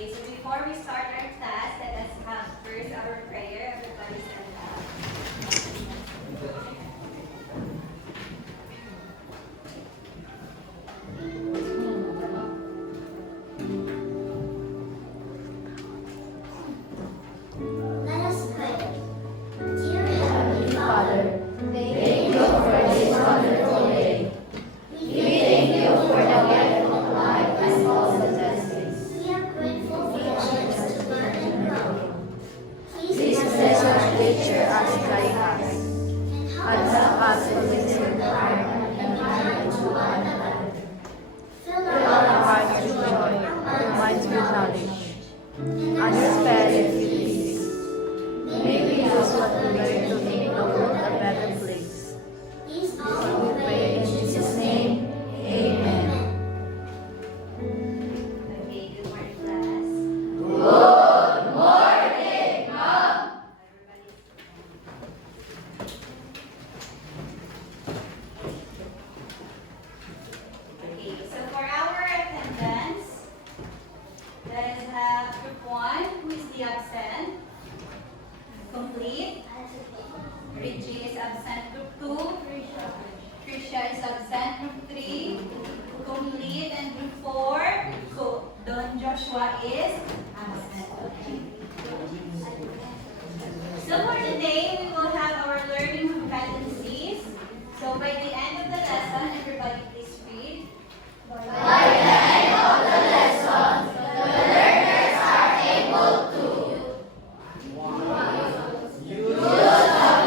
Okay, so before we start our class, let us have first our prayer. Everybody stand up. Let us pray. Dear Heavenly Father, thank you for this wonderful day. We thank you for the gift of life and all the blessings. We are grateful for the chance to learn and grow. Please bless our teacher as guide us, and help us to listen to heart and be kind to one another. Fill our hearts with joy, our minds with knowledge, and our spirits with peace. May we use what we learn to make the world a better place. These all we pray in Jesus' name. Amen. Okay, good morning, class. Good morning, Mom. Okay, so for our attendance, let us have group 1, who is the absent. Complete. Richie is absent. Group 2, Trisha is absent. Group 3, complete. And group 4, so Don Joshua is absent. Okay. So for today, we will have our learning competencies. So by the end of the lesson, everybody please read. By the end of the lesson, the learners are able to use the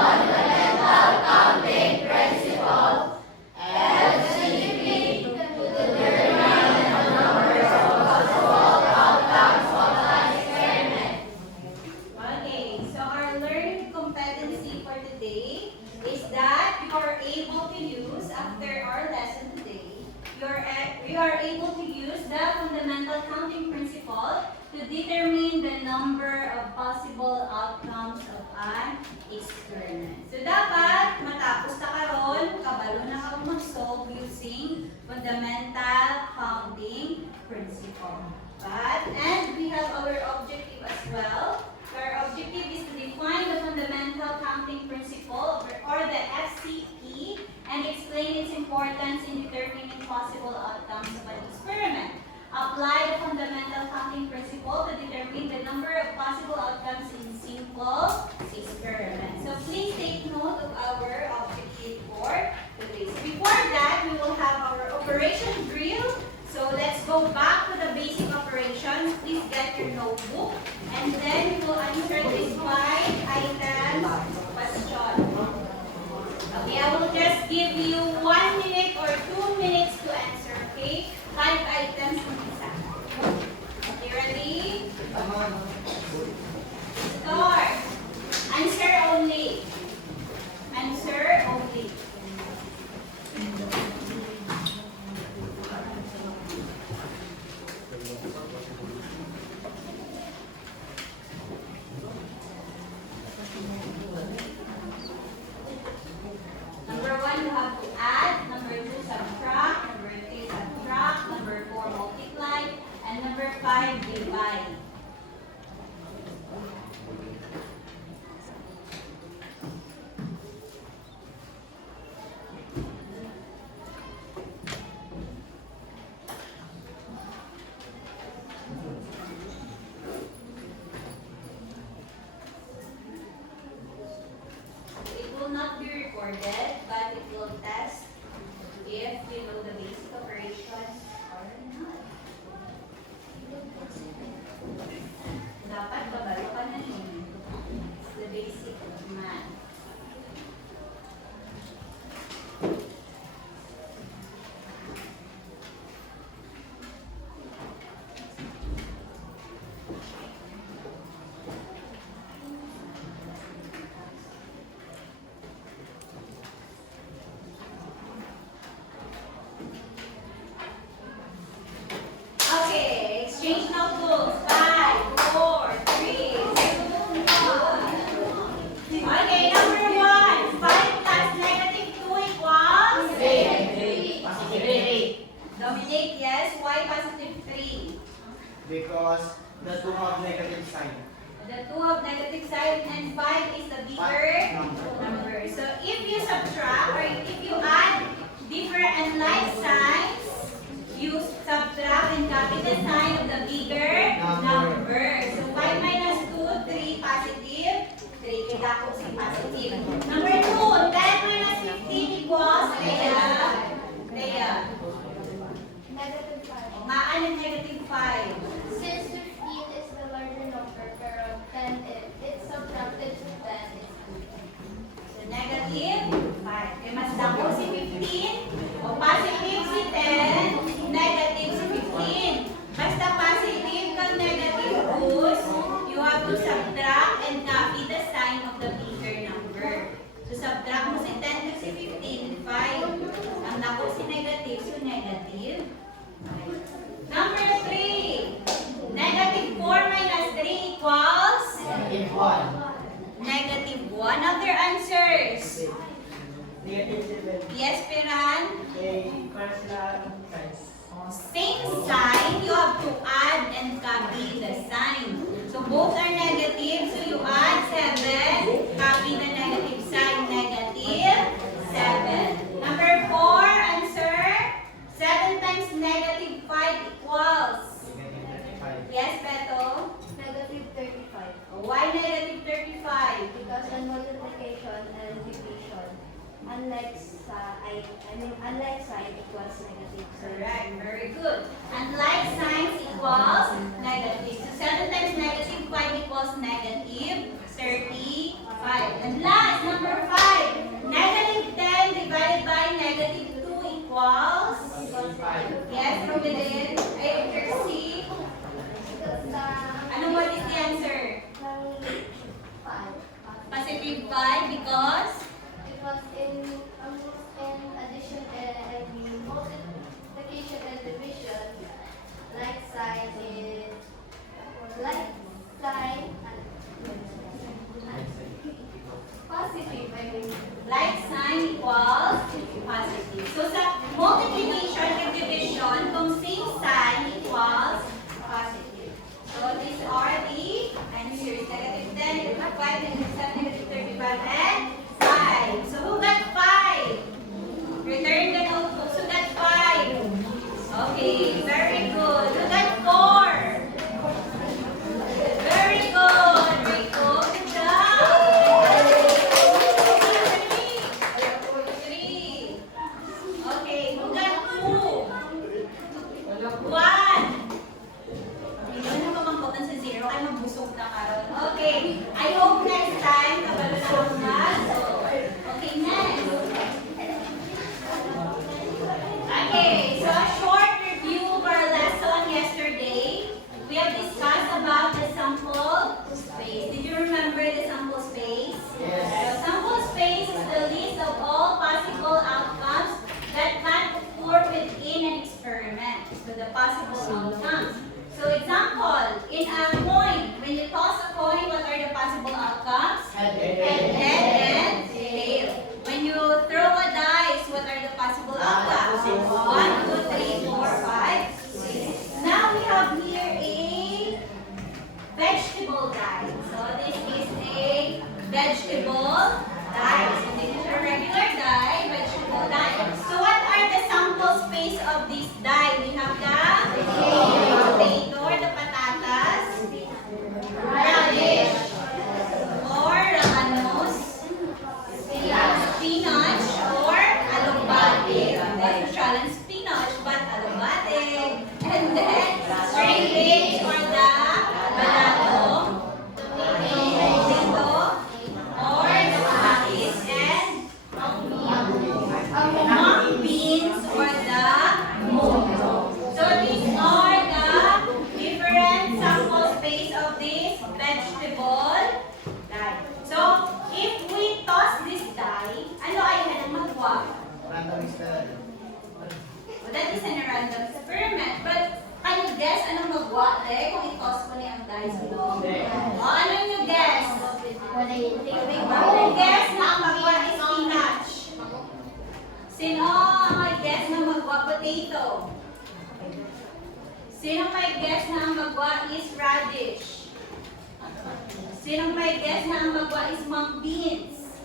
fundamental counting principle, LCP, to determine the number of possible outcomes of an experiment. Okay, so our learning competency for today is that you are able to use, after our lesson today, you are able to use the fundamental counting principle to determine the number of possible outcomes of an experiment. So dapat matapos na karon, kabalo na ka mag-solve using fundamental counting principle. And we have our objective as well. Our objective is to define the fundamental counting principle or the FCP and explain its importance in determining possible outcomes of an experiment. Apply the fundamental counting principle to determine the number of possible outcomes in simple experiments. So please take note of our objective for today. So before that, we will have our operation drill. So let's go back to the basic operations. Please get your notebook. And then we will answer this 5-item question. Okay, I will just give you 1 minute or 2 minutes to answer, okay? 5 items ng isa. Okay, ready? Start. Answer only. Answer only. Number 1, you have to add. Number 2, subtract. Number 3, subtract. Number 4, multiply. And number 5, divide. It will not be recorded, but it will test if you know the basic operations or not. Dapat babalo ka na yun. It's the basic math. Okay, exchange notebooks. 5, 4, 3, 2, 1. Okay, number 1. 5 plus negative 2 equals? Dominic, yes. Why positive 3? Because the two have negative sign. The 2 of negative sign and 5 is the bigger number. So if you subtract or if you add different and like signs, you subtract and copy the sign of the bigger number. So 5 minus 2, 3 positive. 3 kaya ko si positive. Number 2, 10 minus 15 equals Rhea. Negative 5. O nga, anong negative 5? Since 15 is the larger number, pero 10 it's subtracted to 10 is 2. So negative 5. Kaya mas dako si 15. O positive si 10. Negative si 15. Basta positive kang negative goes, you have to subtract and copy the sign of the bigger number. So subtract mo si 10 to si 15, 5. Ang dako si negative, so negative 5. Number 3. Negative 4 minus 3 equals Negative 1. negative 1. Other answers. Negative 7. Yes, Piran? Okay, first na size. Same sign, you have to add and copy the sign. So both are negative, so you add 7, copy the negative sign, negative 7. Number 4, answer. 7 times negative 5 equals. Negative 35. Yes, Beto? Negative 35. Why negative 35? Because on multiplication and division, unlike sign equals negative. Correct, very good. And like signs equals negative. So 7 times negative 5 equals negative 35. And last, number 5. Negative 10 divided by negative 2 equals? Yes, Rubilin. Trixie. What is the answer? Positive 5 because? Because in addition and multiplication and division, like sign positive. I mean, Like sign equals positive. So sa multiplication and division, kung same sign equals positive. So these are the answers. Negative 10, negative 5, negative 7, negative 35, and 5. So who got 5? Return the notebooks. Who got 5? Okay, very good. Who got 4? Very good. Rico, good job. 3. Okay, who got 2? 1. Hindi na mamangkotan sa 0 kaya mabusog na karon. Okay, I hope next time kabalo na ako na. So, okay, next. Okay, so a short review of our lesson yesterday. We have discussed about the sample space. Did you remember the sample space? Yes. So sample space is the list of all possible outcomes that can occur within an experiment. So the possible outcomes. So example, in a coin, when you toss a coin, what are the possible outcomes? Head. Head and tail. When you throw a dice, what are the possible outcomes? 1, 2, 3, 4, 5, 6. Now we have here a vegetable die. So this is a vegetable die. So this is a regular die, vegetable die. So what are the sample space of this die? We have the potato or the patatas, radish, or ramanos, spinach, or alugbate. That's Australian spinach, but alugbate. And then string beans or the balado, potato, or the kamatis, and mung beans or the munggo. So these are the different sample space of this vegetable die. So if we toss this die, ano ay hanang magwa? Random experiment. Well, that is an random experiment. But can you guess anong magwa kung i-toss ko niya ang dice mo? O, ano yung guess? Who guess na ang magwa is spinach? Sino ang may guess na magwa potato? Sino may guess na ang magwa is radish? Sino may guess na ang magwa is mung beans?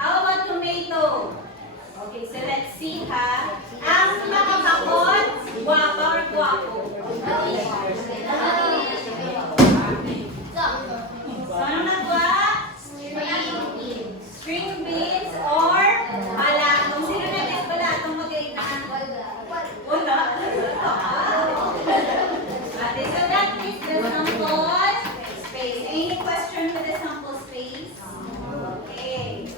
How about tomato? Okay, so let's see ha. Ang nakabakot, guwapa or guwapo? So ano nagwa? String beans or balatong? Sino na guess balatong mag-aitan? Wala. Okay, so that is the sample space. Any question for the sample space? Okay.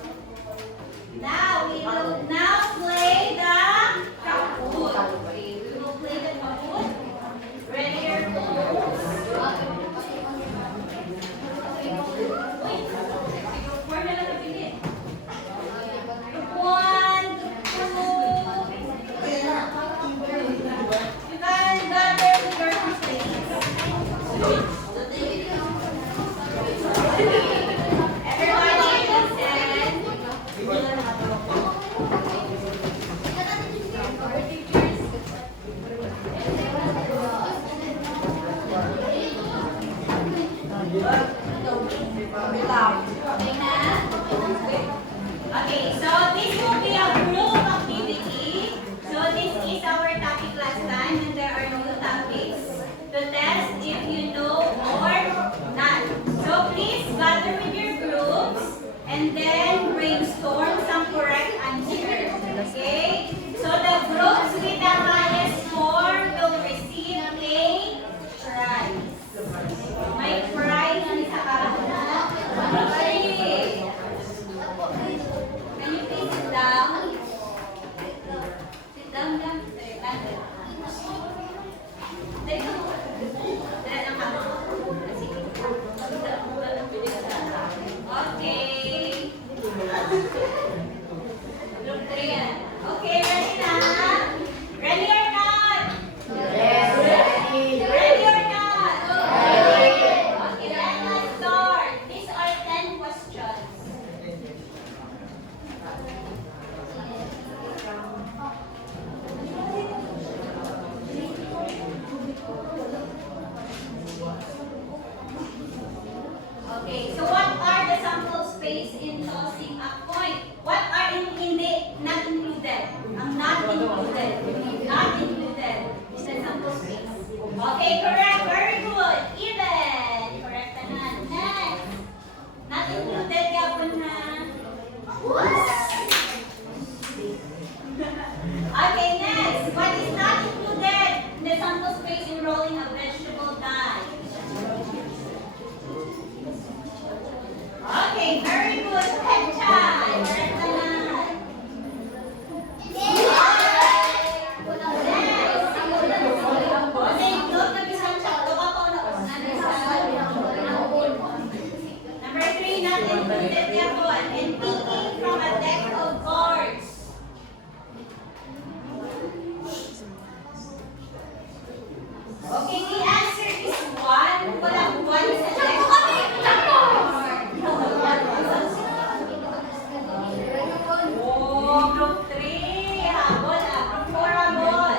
Now we will play the Kahoot. Okay, we will play the Kahoot. Ready or close? Wait, four na lang nabili. 1, 2. You can gather with your space. Everybody listen. Okay, so this will be a group activity. So this is our topic last time and there are no topics to test if you know or not. So please gather with your groups and then brainstorm some correct answers. Okay? So the groups with the highest score will receive a prize. May prize na sa karana. Okay. Can you please sit down? Sit down lang. Dali ka mo. Dali lang ka. Sige. Okay. Group 3 yan. Okay, ready na? Ready or not? Yes, ready. Ready or not? Ready. Okay, let us start. These are 10 questions. Okay, so what are the sample space in tossing a coin? What are hindi not included? Ang not included. Not included is the sample space. Okay, correct. Very good. Even. Correct na. Next. Not included yapon na. Okay, next. What is not included in the sample space in rolling a vegetable die? Okay, very good. Pechay. Correct na. Number 3, not included yapon. And picking from a deck of cards. Okay, the answer is 1. Walang 1 sa deck. Oh, group 3. Habol ah. Group 4 habol.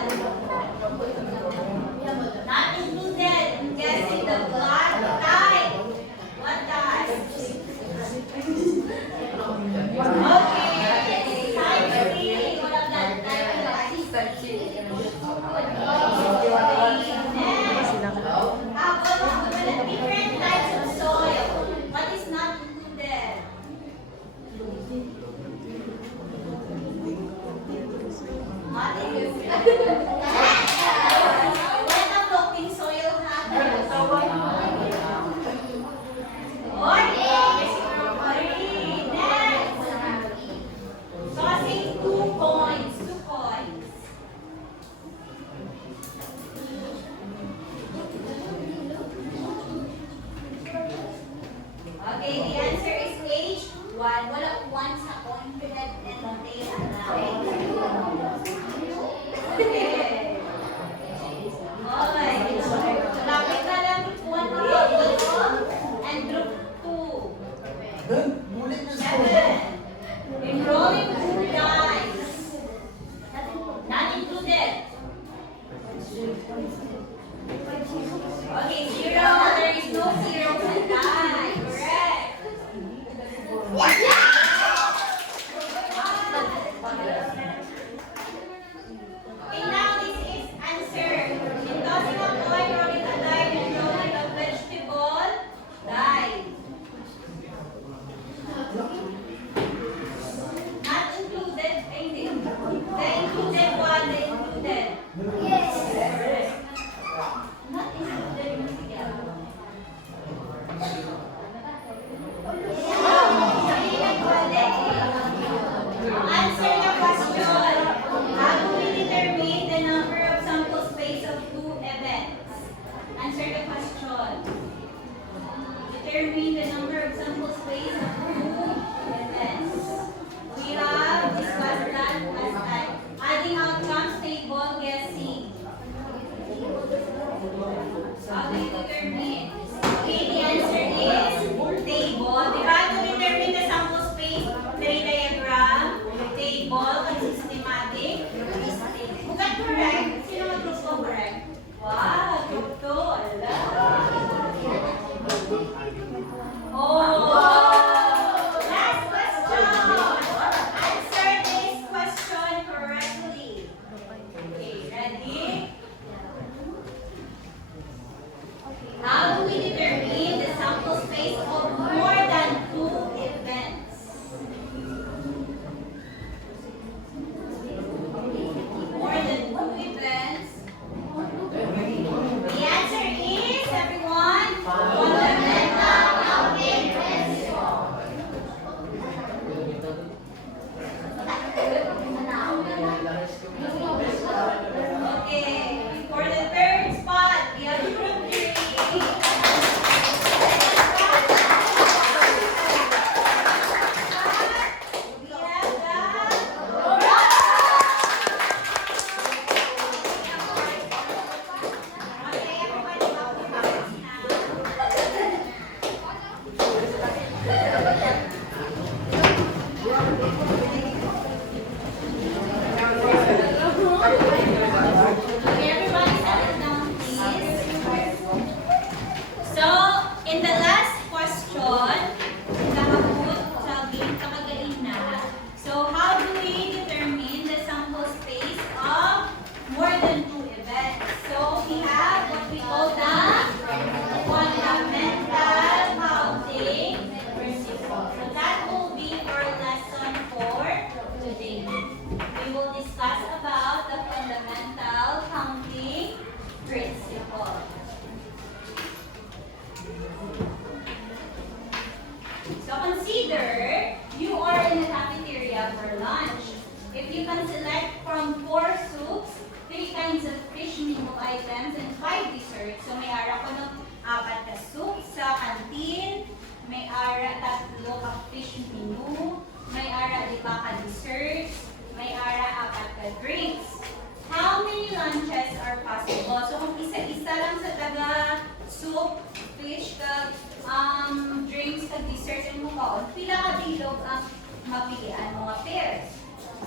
Not included. Guessing the blood type. What type? Okay. Type C. Walang blood type. Next. determine the number of sample space of two events. We have discussed that last time. Adding outcomes, table, guessing. How do you determine? Okay, the answer is table. Diba? To determine the sample space, tree diagram, table, systematic, is table. Bukan correct? Sino mag-group ko correct? Wow, group 2. Ala. Oh! Last question. Answer this question correctly. Okay, ready? How do we determine the sample space of more than two events? More than two events. The answer is, everyone, fundamental counting principle. Okay, for the third spot, we have group 3. We have okay, everybody back to back Okay, everybody settle down, please. So, in the last question, nakaput sa game kakagain na. So, how do we determine the sample space of more than two events? So, we have what we call the fundamental counting principle. So, that will be our lesson for today. We will discuss about the fundamental counting principle. So consider you are in the cafeteria for lunch. If you can select from 4 soups, 3 kinds of fish menu items, and 5 desserts. So may ara ko ng 4 ka soup sa canteen, may ara 3 ka fish menu, may ara 5 ka desserts, may ara 4 ka drinks. How many lunches are possible? So kung isa-isa lang sa taga soup, fish ka, drinks ka, desserts, and mukaon, pila ka bilog ang mapilian mga pairs.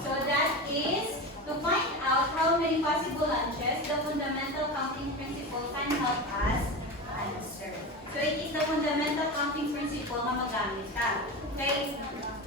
So that is to find out how many possible lunches the fundamental counting principle can help us answer. So it is the fundamental counting principle na magamit ka. Okay,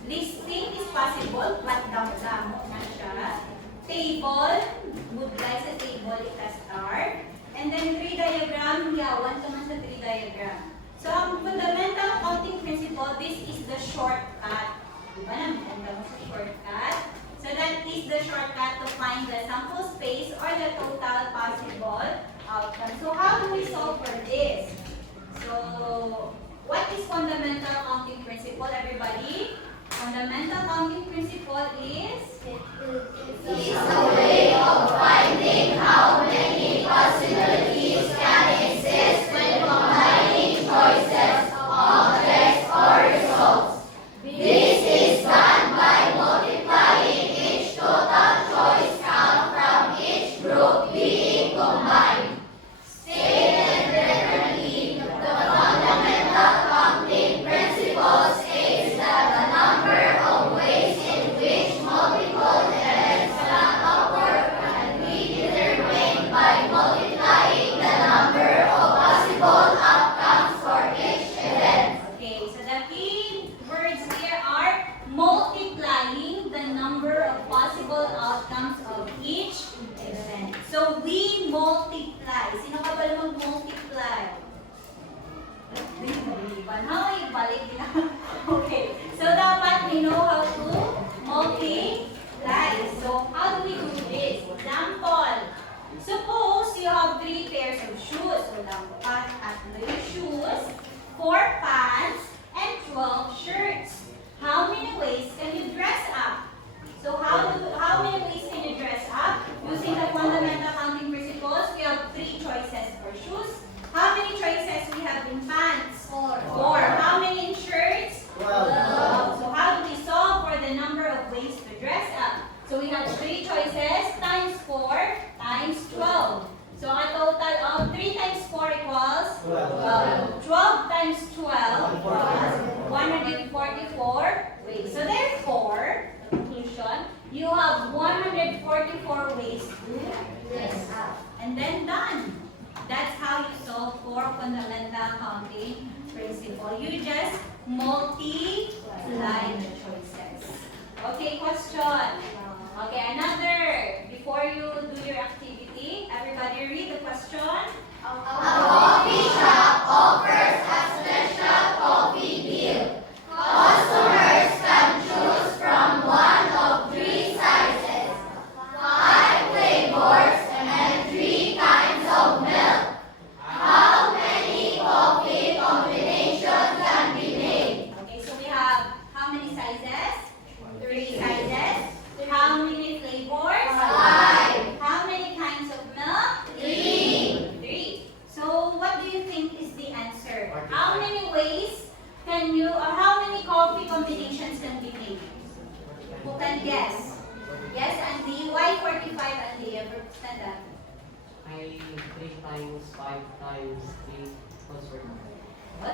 listing is possible, but down na siya. Table, budlay sa table, ika-start. And then tree diagram, yawan ka man sa tree diagram. So ang fundamental counting principle, this is the shortcut. Diba na, maganda mo sa shortcut. So that is the shortcut to find the sample space or the total possible outcome. So how do we solve for this? So what is fundamental counting principle, everybody? Fundamental counting principle is? It's a way of finding how many possibilities can exist when combining choices, objects, or results. This is done by multiplying each total choice count from each group being combined. Stated differently, the fundamental counting principle states that the number of ways in which multiple events can occur can be determined by multiplying the number of possible outcomes for each event. Okay, so the key words here are multiplying the number of possible outcomes of each event. So we multiply. Sino ka ba mag-multiply? Okay, so dapat we know how to multiply. So how do we do this? Example, suppose you have 3 pairs of shoes. So dapat at yung shoes, 4 pants, and 12 shirts. How many ways can you dress up? So how many ways can you dress up? Using the fundamental counting principles, we have 3 choices for shoes. How many choices we have in pants? 4. of fundamental accounting principle. You just multiply the choices. Okay, question. Okay, another. Before you do your activity, everybody read the question. A coffee shop offers a special coffee deal. Customers can choose from one of three sizes, 5 flavors, and 3 kinds of milk. How many coffee combinations can be made? Okay, so we have how many sizes? 3 sizes. How many flavors? 5. How many kinds of milk? 3. 3. So what do you think is the answer? How many ways can you, or how many coffee combinations can be made? Who can guess? Yes, Andy. Why 45, Andy? Ever stand up? I 3 times 5 times 3 was 40.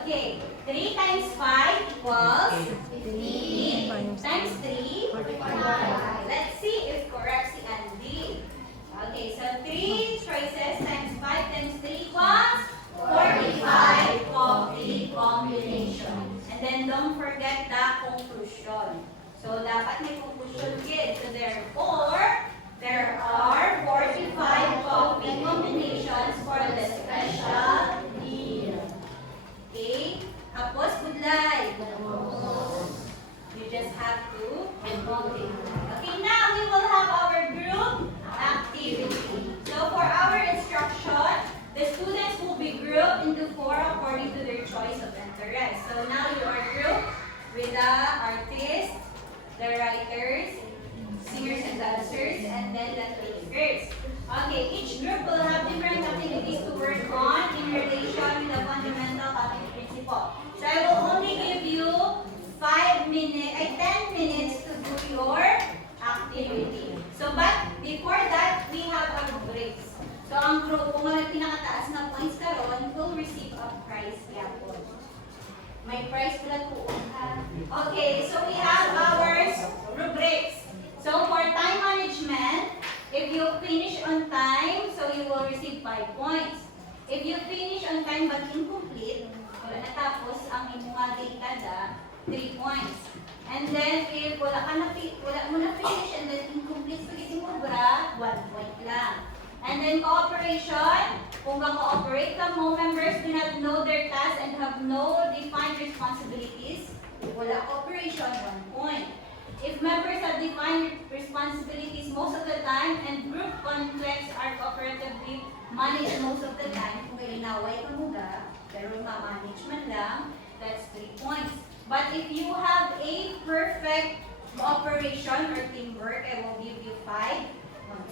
Okay, 3 times 5 equals 3 times 3. 45. Let's see if correct si Andy. Okay, so 3 choices times 5 times 3 equals 45 coffee combinations. And then don't forget the conclusion. So dapat may conclusion kids. So therefore, there are 45 coffee combinations for the special deal. Okay? Tapos, budlay. You just have to multiply. Okay, now we will have our group activity. So for our instruction, the students will be grouped into 4 according to their choice of interest. So now you are grouped with the artists, the writers, singers and dancers, and then the thinkers. Okay, each group will have different activities to work on in relation with the fundamental accounting principle. So I will only give you 10 minutes to do your activity. So but before that, we have our breaks. So ang group kung may pinakataas na points karon will receive a prize yapon. May prize pala po ha. Okay, so we have our rubrics. So for time management, if you finish on time, so you will receive 5 points. If you finish on time but incomplete, wala natapos ang inyong dekada, 3 points. And then if wala mo na finish and then incomplete sa gisimobra, 1 point lang. And then cooperation, kung mag-cooperate ka mo, members do not know their tasks and have no defined responsibilities, wala cooperation, 1 point. If members have defined responsibilities most of the time and group conflicts are cooperatively managed most of the time, kung may inaway ka muga, pero ma-manage man lang, that's 3 points. But if you have a perfect cooperation or teamwork, I will give you 5.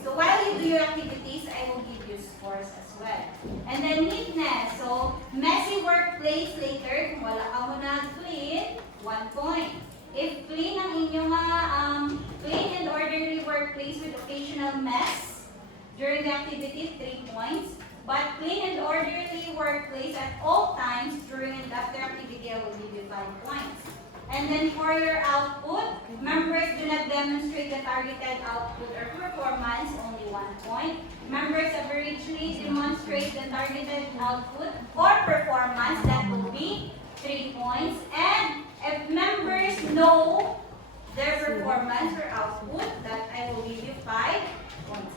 So while you do your activities, I will give you scores as well. And then neatness. So messy workplace later, kung wala ka mo na clean, 1 point. If clean ang inyong clean and orderly workplace with occasional mess during the activity, 3 points. But clean and orderly workplace at all times during and after activity, I will give you 5 points. And then for your output, members do not demonstrate the targeted output or performance, only 1 point. Members averagely demonstrate the targeted output or performance, that will be 3 points. And if members know their performance or output, that I will give you 5 points.